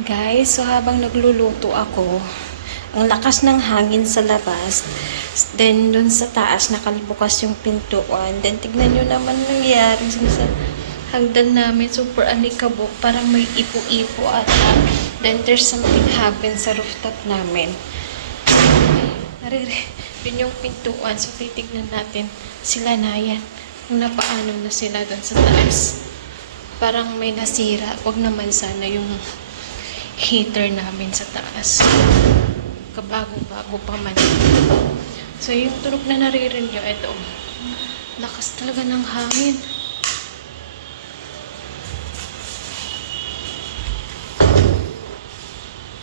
Guys, so habang nagluluto ako, ang lakas ng hangin sa labas, then dun sa taas nakalbukas yung pintuan, then tignan nyo naman nangyari sa hagdan namin, super alikabok, parang may ipo-ipo ata, then there's something happen sa rooftop namin. Yun yung pintuan, so titignan natin sila na yan, kung napaano na sila dun sa taas. Parang may nasira, wag naman sana yung heater namin sa taas. Kabago-bago pa man. So, yung tunog na naririnig nyo, ito. Lakas talaga ng hangin.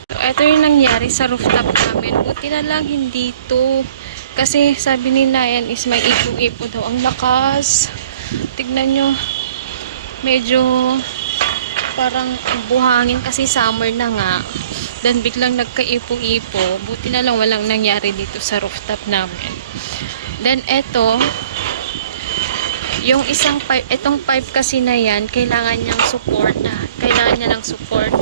So, ito yung nangyari sa rooftop namin. Buti na lang hindi to. Kasi sabi ni Nayan is may ipo-ipo daw. Ang lakas. Tignan nyo. Medyo parang buhangin kasi summer na nga. Then biglang nagkaipo-ipo. Buti na lang walang nangyari dito sa rooftop namin. Then eto, yung isang pipe, etong pipe kasi na yan, kailangan niyang support na. Kailangan niya ng support.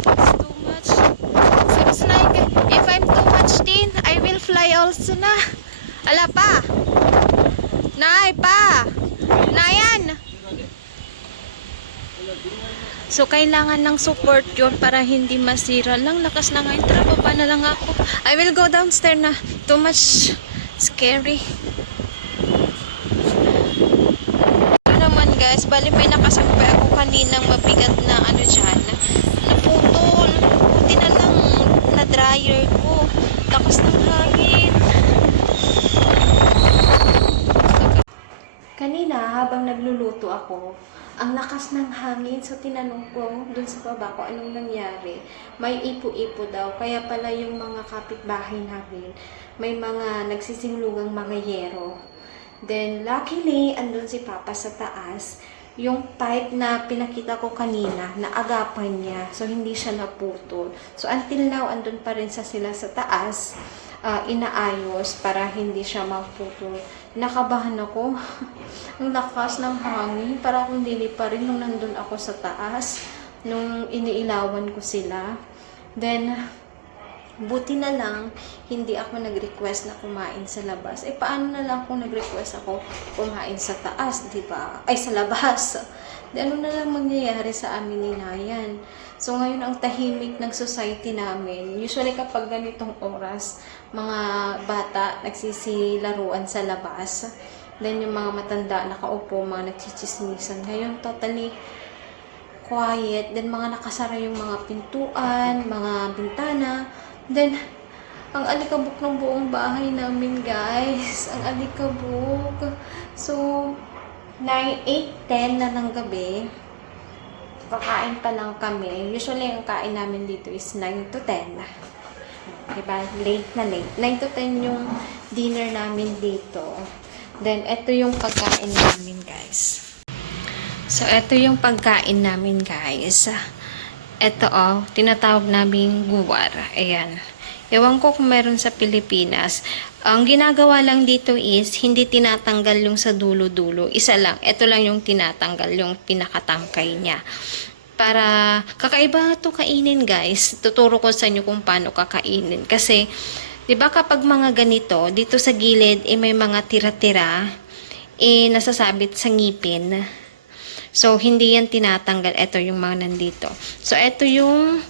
It's too much. Seems like if I'm too much din, I will fly also na. Ala pa. Nay pa. Nayan. So, kailangan ng support yun para hindi masira lang. Lakas na ngayon. Tara, baba na lang ako. I will go downstairs na. Too much scary. Ito naman guys, bali may nakasampay ako kaninang mabigat na ano dyan. Naputol. Buti na lang na dryer ko. Lakas ng hangin. Kanina, habang nagluluto ako, ang lakas ng hangin. So, tinanong ko dun sa baba ko anong nangyari. May ipo-ipo daw. Kaya pala yung mga kapitbahay namin, may mga nagsisinglugang mga yero. Then, luckily, andun si Papa sa taas. Yung pipe na pinakita ko kanina, naagapan niya. So, hindi siya naputol. So, until now, andun pa rin sila sa taas. Inaayos para hindi siya maputol. Nakabahan ako. Ang lakas ng hangin. Para akong dili pa rin nung nandun ako sa taas. Nung iniilawan ko sila. Then, buti na lang, hindi ako nag-request na kumain sa labas. Paano na lang kung nag-request ako kumain sa taas, di ba? Ay, sa labas. Di ano na lang mangyayari sa amin ni Nayan. So, ngayon ang tahimik ng society namin. Usually kapag ganitong oras, mga bata nagsisilaruan sa labas. Then yung mga matanda nakaupo, mga nagchichismisan. Ngayon totally quiet. Then mga nakasara yung mga pintuan, mga bintana. Then ang alikabok ng buong bahay namin, guys. Ang alikabok. So 9, 8, 10 na ng gabi. Kakain pa lang kami. Usually ang kain namin dito is 9 to 10. Diba? Late na late. 9 to 10 yung dinner namin dito. Then, ito yung pagkain namin, guys. So, ito yung pagkain namin, guys. Ito, tinatawag namin guwar. Ayan. Ewan ko kung meron sa Pilipinas. Ang ginagawa lang dito is, hindi tinatanggal yung sa dulo-dulo. Isa lang. Ito lang yung tinatanggal, yung pinakatangkay niya. Para kakaiba to kainin, guys. Tuturo ko sa inyo kung paano kakainin. Kasi, 'di ba kapag mga ganito, dito sa gilid may mga tira-tira nasasabit sa ngipin. So, hindi yan tinatanggal. Ito yung mga nandito. So, ito yung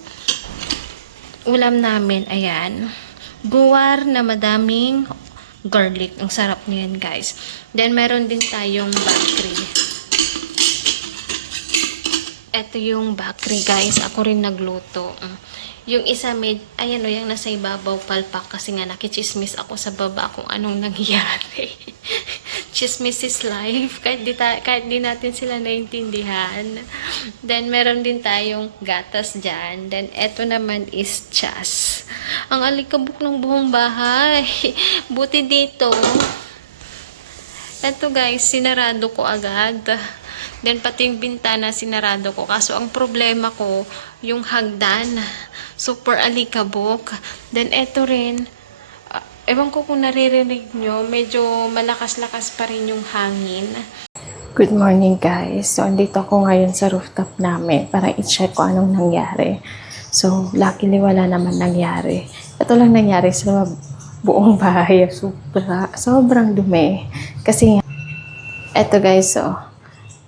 ulam namin. Ayan. Guwar na madaming garlic. Ang sarap niyan, guys. Then, meron din tayong bakri. Ito yung bakri, guys. Ako rin nagluto. Yung isa, ayan o, yung nasa ibabaw palpak kasi nga nakichismis ako sa baba kung anong nangyari. Chismis is life. Kahit di natin sila naintindihan. Then, meron din tayong gatas dyan. Then, eto naman is chas. Ang alikabok ng buong bahay. Buti dito. Eto, guys, sinarado ko agad. Then, pati yung bintana, sinarado ko. Kaso, ang problema ko, yung hagdan. Super alikabok. Then, eto rin. Ewan ko kung naririnig nyo, medyo malakas-lakas pa rin yung hangin. Good morning guys. So, andito ako ngayon sa rooftop namin para i-check ko anong nangyari. So, luckily wala naman nangyari. Ito lang nangyari sa buong bahay. Sobrang dumi. Kasi, eto guys, so,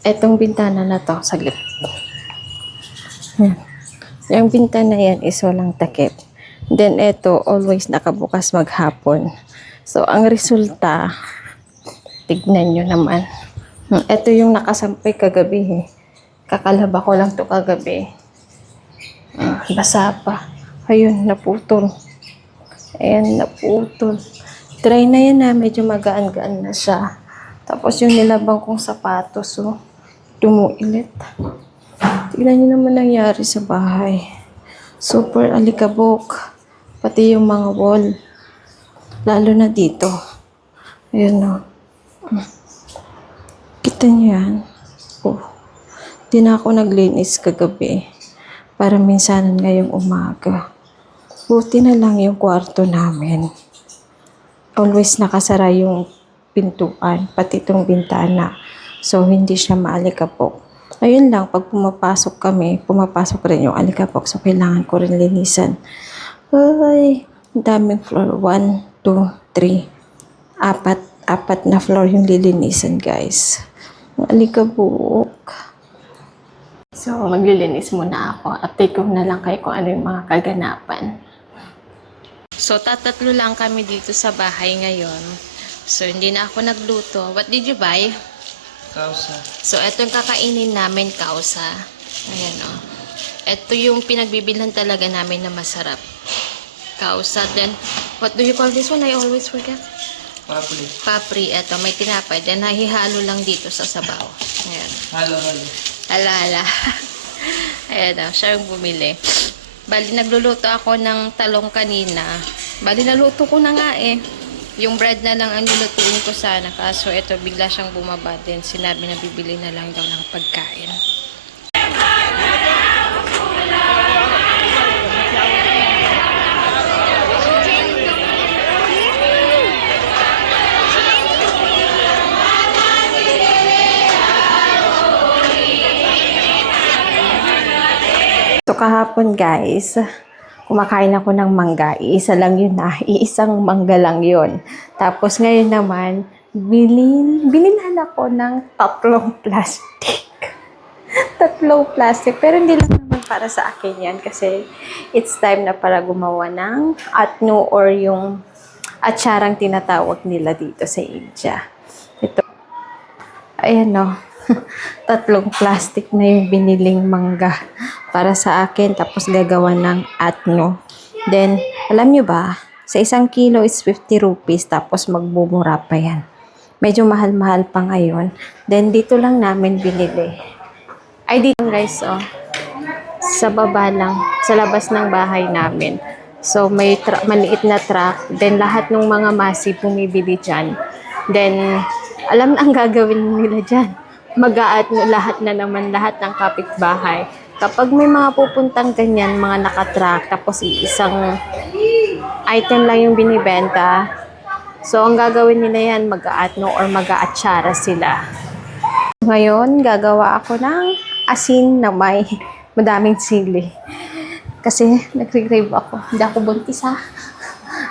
etong bintana na to, saglit. Yung bintana yan is walang takip. Then, eto, always nakabukas maghapon. So, ang resulta, tignan nyo naman. Ito yung nakasampay kagabi eh. Kakalaba ko lang to kagabi. Basa pa. Ayun, naputol. Ayan, naputol. Dry na yan na, medyo magaan-gaan na siya. Tapos yung nilabang kong sapatos, oh, dumuilit. Tignan nyo naman nangyari sa bahay. Super alikabok. Pati yung mga wall. Lalo na dito. Ayan o. Kita niyo yan? Oh. Di na ako naglinis kagabi. Para minsanan ngayong umaga. Buti na lang yung kwarto namin. Always nakasara yung pintuan. Pati itong bintana. So, hindi siya maalikabok. Ayun lang, pag pumapasok kami, pumapasok rin yung alikabok. So, kailangan ko rin linisan. Ay, daming floor. 1, 2, 3. Apat na floor yung lilinisan, guys. Ang alikabok. So, maglilinis muna ako. Update ko na lang kayo kung ano yung mga kaganapan. So, tatatlo lang kami dito sa bahay ngayon. So, hindi na ako nagluto. What did you buy? Kausa. So, ito yung kakainin namin, kausa. Ayan, o. Ito yung pinagbibilhan talaga namin na masarap. Kausa. Then, what do you call this one? I always forget. Papri. Papri. Ito, may tinapay. Then, nahihalo lang dito sa sabaw. Ayan. Halo. Ala. Ayan, o. Siya yung bumili. Bali, nagluluto ako ng talong kanina. Bali, naluto ko na nga eh. Yung bread na lang ang lulutuin ko sana. Kaso ito, bigla siyang bumaba din. Sinabi na bibili na lang daw ng pagkain. So kahapon guys, kumakain ako ng mangga. Iisa lang yun na. Iisang mangga lang yun. Tapos ngayon naman, binilhan ako ng tatlong plastic. Tatlong plastic. Pero hindi lang naman para sa akin yan. Kasi it's time na para gumawa ng atno or yung atsarang tinatawag nila dito sa India. Ito. Ayan o. Tatlong plastic na yung biniling mangga para sa akin. Tapos gagawa ng atno. Then, alam nyo ba, sa 1 kilo is 50 rupees. Tapos magbumura pa yan. Medyo mahal-mahal pa ngayon. Then, dito lang namin binili. Ay, dito guys, oh. Sa baba lang. Sa labas ng bahay namin. So, may maliit na truck. Then, lahat ng mga masi bumibili dyan. Then, alam na ang gagawin nila dyan. Mag-aatno lahat ng kapitbahay. Kapag may mga pupuntang ganyan, mga nakatrack, tapos isang item lang yung binibenta, so ang gagawin nila yan, mag-aatno or mag-aatsara sila. Ngayon, gagawa ako ng asin na may madaming sili. Kasi nagre-crave ako. Hindi ako buntis ha.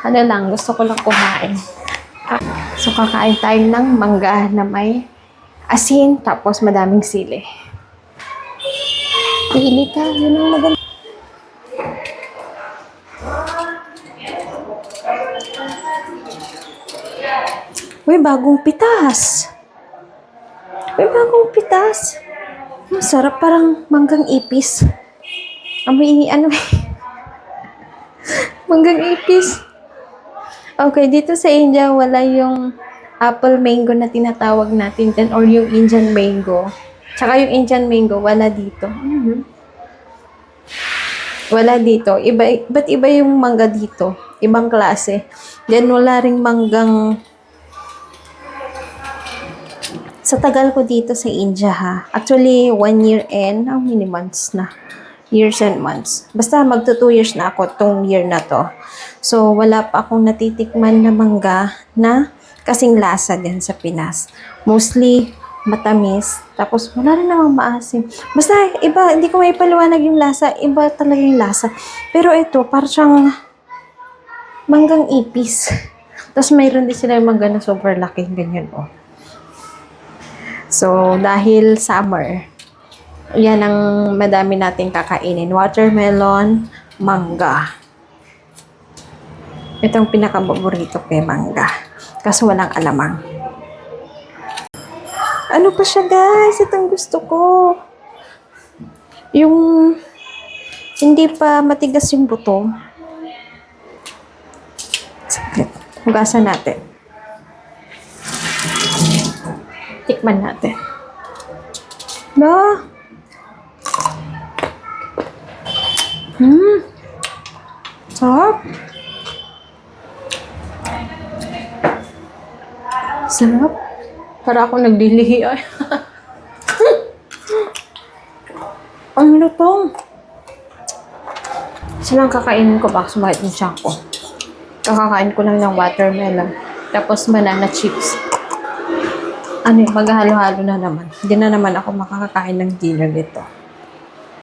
Ano lang, gusto ko lang kumain. So kakain tayo ng mangga na may asin, tapos madaming sili. Pili ka, yun ang maganda. Uy, bagong pitas. Masarap, parang manggang ipis. Manggang ipis. Okay, dito sa India, wala yung apple mango na tinatawag natin dyan or yung Indian mango. Tsaka yung Indian mango, wala dito. Wala dito. Ba't iba yung mangga dito? Ibang klase. Then, wala ring manggang sa tagal ko dito sa India ha. Actually, 1 year and how many months na? Years and months. Basta magto 2 years na ako tong year na to. So, wala pa akong natitikman na mangga na kasing lasa din sa Pinas. Mostly, matamis. Tapos wala rin namang maasim. Basta iba, hindi ko maipaliwanag yung lasa. Iba talaga yung lasa. Pero ito, parang siyang manggang ipis. Tapos mayroon din sila yung mangga na super laki. Ganyan, oh. So, dahil summer, yan ang madami nating kakainin. Watermelon, mangga. Ito ang pinaka-paborito ko, mangga. Kaso walang alamang. Ano pa siya, guys? Itong gusto ko. Yung hindi pa matigas yung buto. Saglit. Hugasan natin. Tikman natin. Ba? Sarap. Sarap. Para ako nagdilihi ay. Ang lutong. Silang kakainin ko ba? Sumakit yung tiyan ko. Kakakain ko lang ng watermelon. Tapos banana chips. Ano yun, maghahalo-halo na naman. Hindi na naman ako makakakain ng dinner dito.